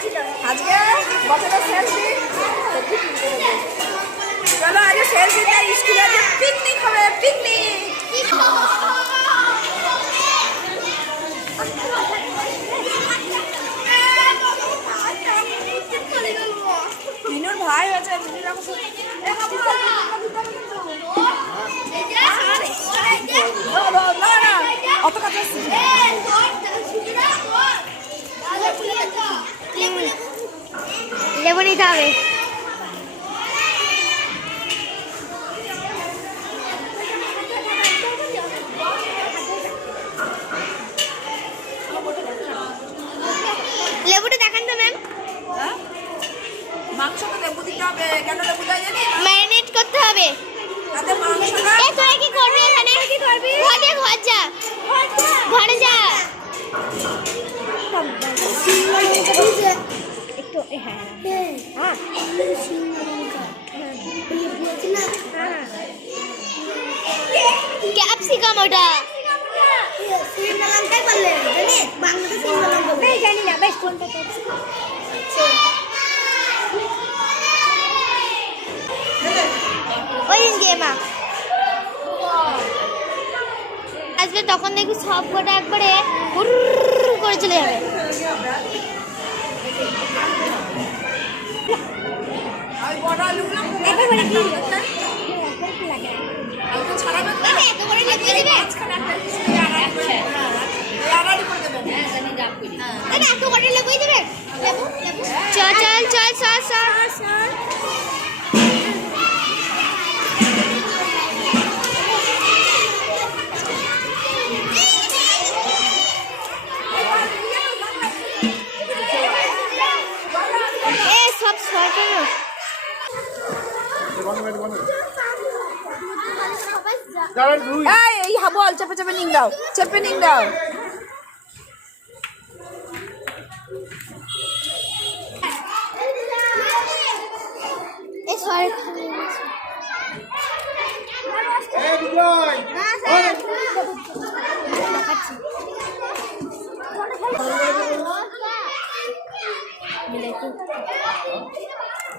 আজকে বছরের শেষ দিন চলো আজকে শেষ দিন স্কুলে যে পিকনিক হবে পিকনিক মিনুর ভাই আছে মিনুর অত কথা আসছে নিতে হবে লেবুটা দেখান তো ম্যাম হ্যাঁ? লেবু দিতে হবে। কেন লেবু দেয় জানি ম্যারিনেট করতে হবে। তাতে মাংসটা এ তোরা কি করবি এখানে? কি করবি? ঘরে ঘর যা। ঘরে যা। হ্যাঁ হ্যাঁ ক্যাপসিকাম ওটা। জানি না বেশ কোনটা ওই মা। আসবে তখন দেখবি সব কটা একবারে করে চলে যাবে। চল চল চল চল চল। এই এই হাবল চেপে চেপে নিং দাও চেপে নিং দাও। দেখাচ্ছি।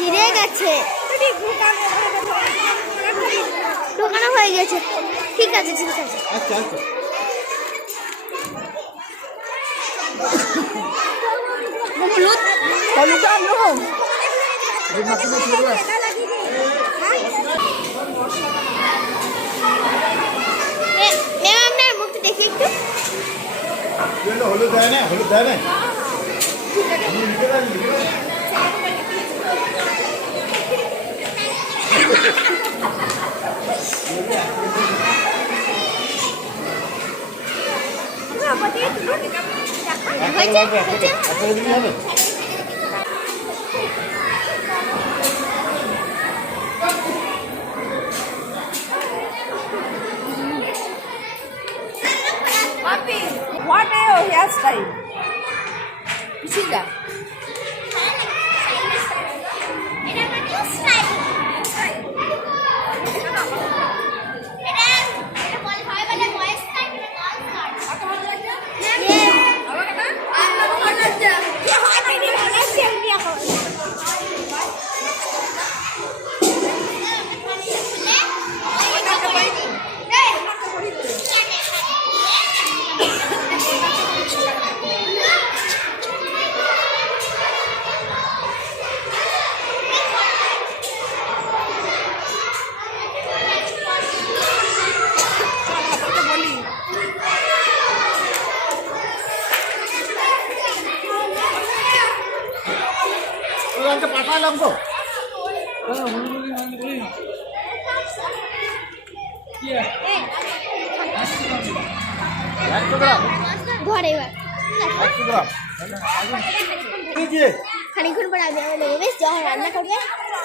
ছিঁড়ে গেছে। ঢোকানো হয়ে গেছে। ঠিক আছে ঠিক আছে। আচ্ছা আচ্ছা। হলুদ? হলুদ ম্যাম আপনার দেখি একটু। হলুদ দেয় না হলুদ দেয় না। Your hairstyle? সুশীলা এটা মানে স্টাইল এটা এটা বলে হয় বলে বয়েস স্টাইল এটা গার্লস স্টাইল কত ভালো লাগছে আমাকে না ভালো লাগছে কি হয় তুমি ভালো সেলফি এখন তোকে বলি ওদেরকে পাঠালাম তো একশো গ্রাম ঘরে এবার একশো গ্রাম খানিক্ষণ পর আমি আমার নেব বেশ যখন রান্না করবে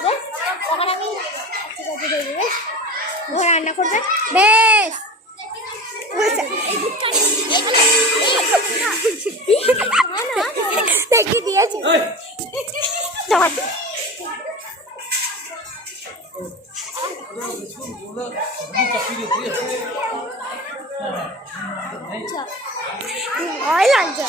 বেশ তখন আমি ঠিক আছে দেবো বেশ যখন রান্না করবে বেশ দেখি দিয়েছি ধর। ভয় লাগছে।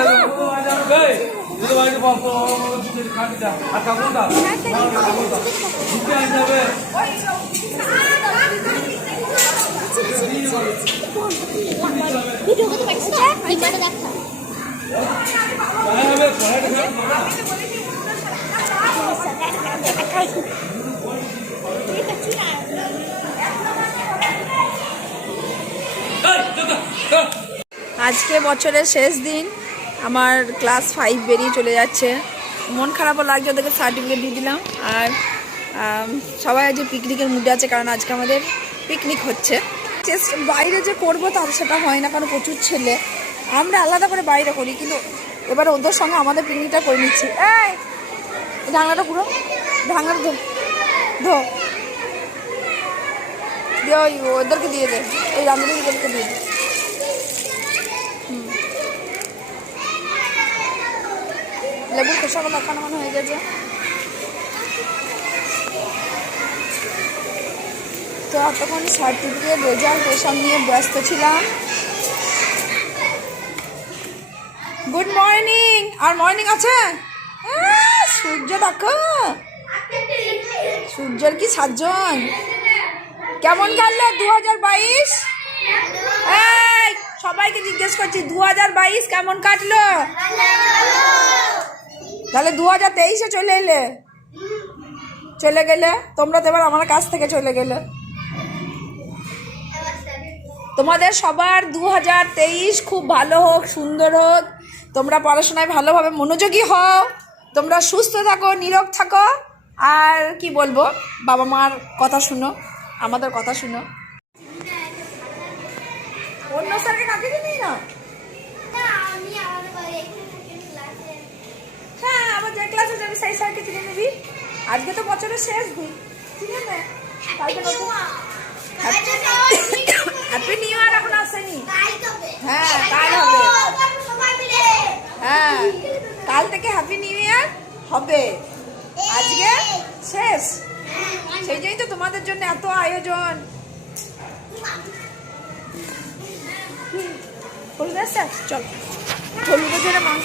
ভিডিও আজকে বছরের শেষ দিন। আমার ক্লাস ফাইভ বেরিয়ে চলে যাচ্ছে। মন খারাপও লাগছে, ওদেরকে সার্টিফিকেট দিয়ে দিলাম। আর সবাই আজ পিকনিকের মুডে আছে, কারণ আজকে আমাদের পিকনিক হচ্ছে। চেষ্টা বাইরে যে করব তার সেটা হয় না, কারণ প্রচুর ছেলে। আমরা আলাদা করে বাইরে করি, কিন্তু এবারে ওদের সঙ্গে আমাদের পিকনিকটা করে নিচ্ছি। এই, ঢাকনাটা পুরো, ঢাকনাটা ধো ধো। দিয়ে ওদেরকে দিয়ে দে এই রান্ধনীদেরকে দিয়ে দে। লেবুর খোসাগুলো এখানে মনে হয়ে গেছে। তো এতক্ষণ সার্টিফিকেট রেজাল্ট এসব নিয়ে ব্যস্ত ছিলাম। গুড মর্নিং আর মর্নিং আছে? সূর্য দেখো। সূর্যের কি সাতজন? কেমন কাটলো দু হাজার বাইশ সবাইকে জিজ্ঞেস করছি দু হাজার বাইশ কেমন কাটলো? তাহলে দু হাজার তেইশে চলে এলে? চলে গেলে? তোমরা তো এবার আমার কাছ থেকে চলে গেলে। তোমাদের সবার দু হাজার তেইশ খুব ভালো হোক, সুন্দর হোক। তোমরা পড়াশোনায় ভালোভাবে মনোযোগী হও। তোমরা সুস্থ থাকো, নীরব থাকো। আর কি বলব? বাবা মার কথা শুনো, আমাদের কথা শুনো। অন্য স্যারকে কাকে না আমি আমাদের বাড়ি ক্লাসে হ্যাঁ আবার যে ক্লাসে যাবি সেই স্যারকে চিনে নিবি। আজকে তো বছরের শেষ দিন। চিনে নে। কালকে নতুন হ্যাপি নিউ ইয়ার এখন আসেনি। হ্যাঁ, কাল হবে। হ্যাঁ কাল থেকে হ্যাপি নিউ ইয়ার হবে। আজকে শেষ। সেই জন্যই তো তোমাদের জন্য এত আয়োজন। হলুদ আসছে চল। হলুদের জন্য মাংস।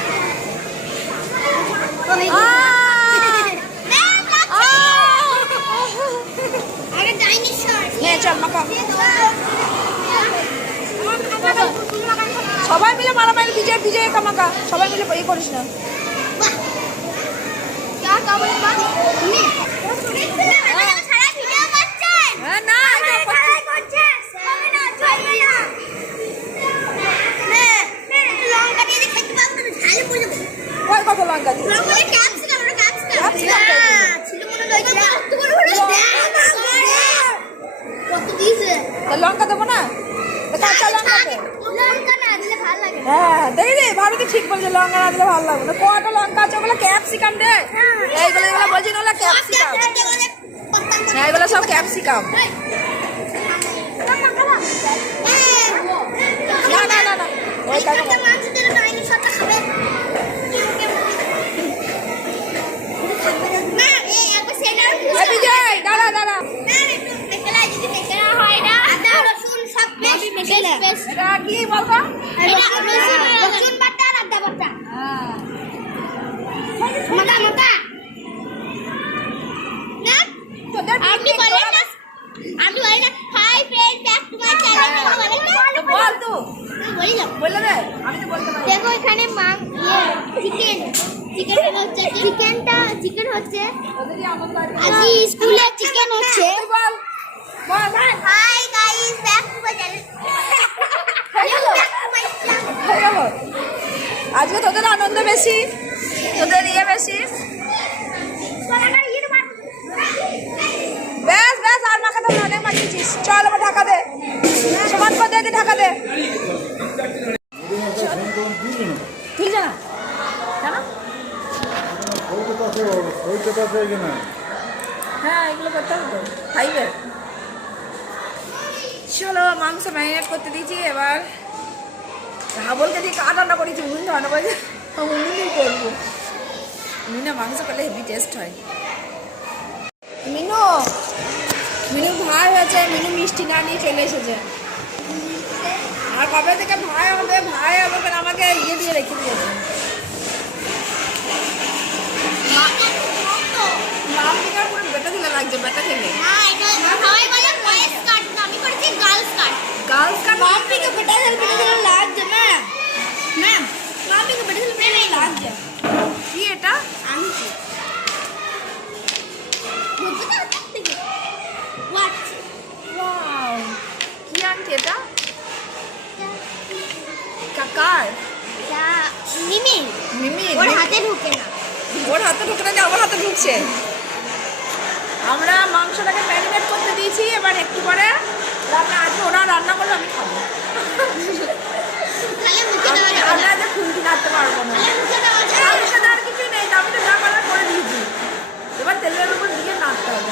পড়ে করিস না। কত লঙ্কা দিই লঙ্কা দিয়ে ক্যাপসিকাম ওটা ক্যাপসিকাম ক্যাপসিকাম খাই তুমি। ছিল মনে লইছে কত বড় বড় কত দিয়েছে তা লঙ্কা দেবো না তা কাঁচা লঙ্কা দে। লঙ্কা না দিলে ভালো লাগে না হ্যাঁ দেখি রে ভাবি তো ঠিক বলছে লঙ্কা না দিলে ভালো লাগবে না। কটা লঙ্কা আছে? ওগুলো ক্যাপসিকাম রে। এইগুলো এগুলো বলছি না ওগুলো ক্যাপসিকাম হ্যাঁ এগুলো সব ক্যাপসিকাম না না ওই কি বলব করে দে হ্যাঁ দিয়ে রান্না করেছি রান্না করব। মাংস হেভি টেস্ট হয়। মিনু মিনু ভাই হয়েছে, মিনু মিষ্টি না নিয়ে চলে এসেছে। আর কবে থেকে ভাই হবে ভাই হবে করে আমাকে ইয়ে দিয়ে রেখে দিয়েছে নাম দিকে পুরো বেটা ছেলে লাগছে বেটা ছেলে গার্লস কাট নাম দিকে বেটা ছেলে বেটা ছেলে লাগছে ম্যাম ম্যাম নাম দিকে বেটা ছেলে বেটা ছেলে লাগছে কি এটা আমি বুঝতে পারছি কি আনছে এটা কাকার যা মিমি। মিমি ওর হাতে ঢুকে না। ওর হাতে ঢুকে না আমার হাতে ঢুকছে। আমরা মাংসটাকে ম্যারিনেট করতে দিয়েছি এবার একটু পরে রান্না আজকে ওরা রান্না করলে আমি খাব। তাহলে আমি- যাবে আমি আজকে খুন্তি নাড়তে পারব না। আর কিছুই নেই আমি তো যা করে দিয়েছি। এবার তেলের উপর দিয়ে নাড়তে হবে।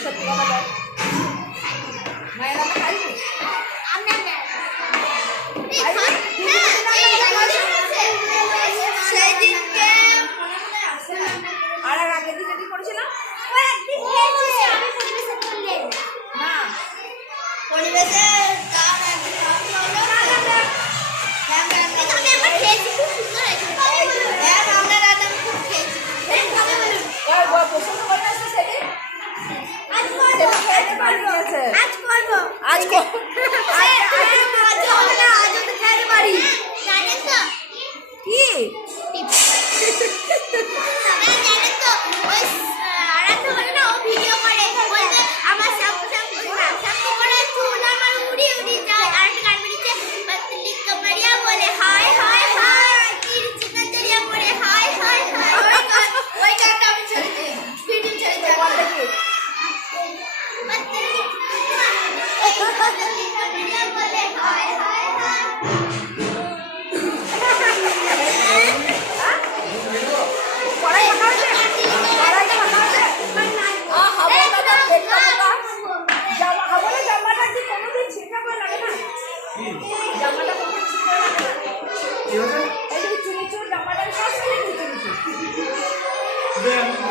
ভালো রান্না then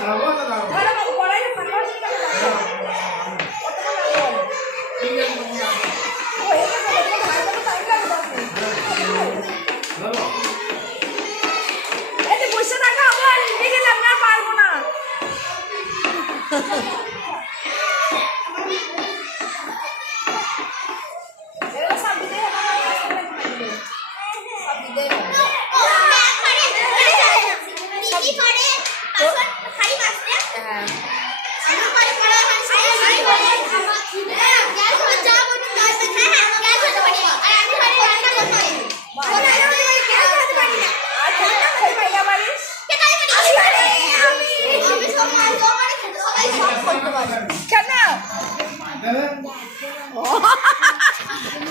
কেন?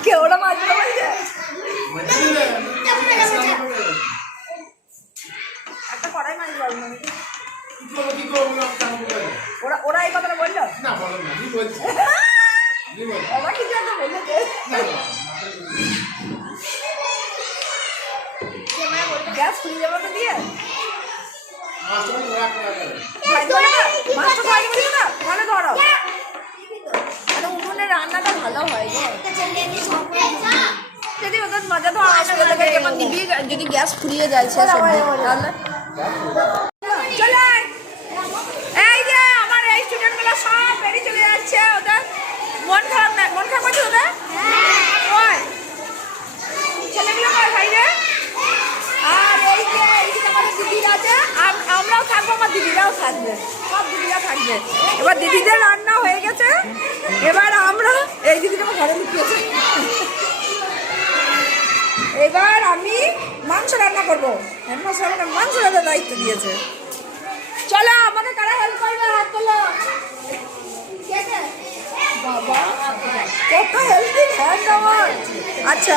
কে ওরা একটা কড়াই এই কথাটা বলল? না বলো না বলছি গ্যাস ফুরিয়ে যাবে তো দিয়ে। মাস্টার করে। ধরো আরে উনুনে রান্নাটা ভালো হয় যদি ওদের মজা তো আসবে তোকে যখন দিবি যদি গ্যাস ফুরিয়ে যায় শেষ অবধি, তাহলে? চলে এই যে আমার এই স্টুডেন্টগুলো সব বেরিয়ে চলে যাচ্ছে। ওদের মন খারাপ না? মন খারাপ আছে ওদের? ওই। ছেলেগুলো কয় ভাই রে? আর এই যে এইদিকে আমাদের দিদিরা আছে আমরাও থাকব আমার দিদিরাও থাকবে। সব দিদিরা থাকবে। এবার দিদিদের রান্না হয়ে গেছে। এবার আমরা এই দিদিটা ঘরে লুকিয়েছে এবার আমি মাংস রান্না করব। হেডমাস্টার আমাকে মাংস রান্নার দায়িত্ব দিয়েছে। চলো, আমাকে কারা হেল্প করবে? হাত তোলো। বাবা কত হেল্পিং হ্যান্ড আচ্ছা।